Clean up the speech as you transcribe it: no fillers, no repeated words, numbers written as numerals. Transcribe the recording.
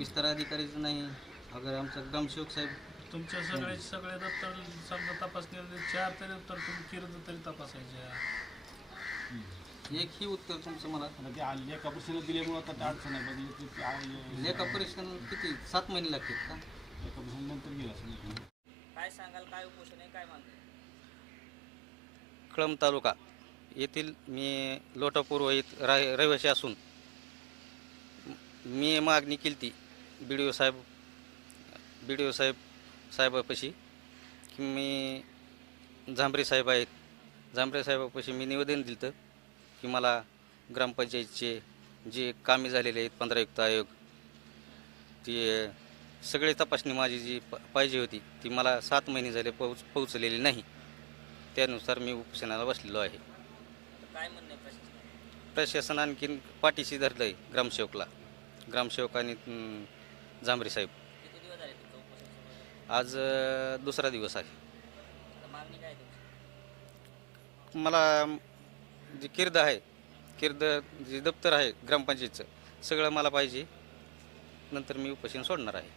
विस्तार अधिकारीच नाही. अगर आमचा ग्रामसेवक साहेब तुमच्या सगळे दप्तर समजा तपासणी 4 तरी उत्तर तुम्ही किरद तरी तपासायच्या. एकही उत्तर तुमचं मला लेखा परिषदेला दिल्यामुळे आता त्या अडचण आहे बघितलं लेखा परीक्षण किती 7 महिने लागतात का? लेखा परिषद नंतर गेला असेल. काय सांगाल, काय उपोषण आहे, काय मागणी? कळंब तालुका येथील मी लोटापूर्व येथे रहिवासी असून मी मागणी केली ती बी डी ओ साहेबापाशी की मी झांबरे साहेब आहेत. झांबरे साहेबापाशी मी निवेदन दिलं की मला ग्रामपंचायतचे जे कामे झालेले आहेत 15 युक्त आयोग ते सगळे तपासणी माझी जी पाहिजे होती ती मला 7 महिने झाले पोहोचलेली नाही. त्यानुसार मी उपोषणाला बसलेलो आहे. काय म्हणणं आहे प्रशासनाचं? प्रशासन आणखीन पाठीशी धरलं आहे ग्रामसेवकांनी झांबरे साहेब. किती दिवस झाले तुमचं उपोषण सुरू आहे? आज दुसरा दिवस आहे. आता मागणी काय आहे तुमची? मला जे किर्द जे दप्तर आहे ग्रामपंचायतचं सगळं मला पाहिजे. नंतर मी उपोषण सोडणार आहे.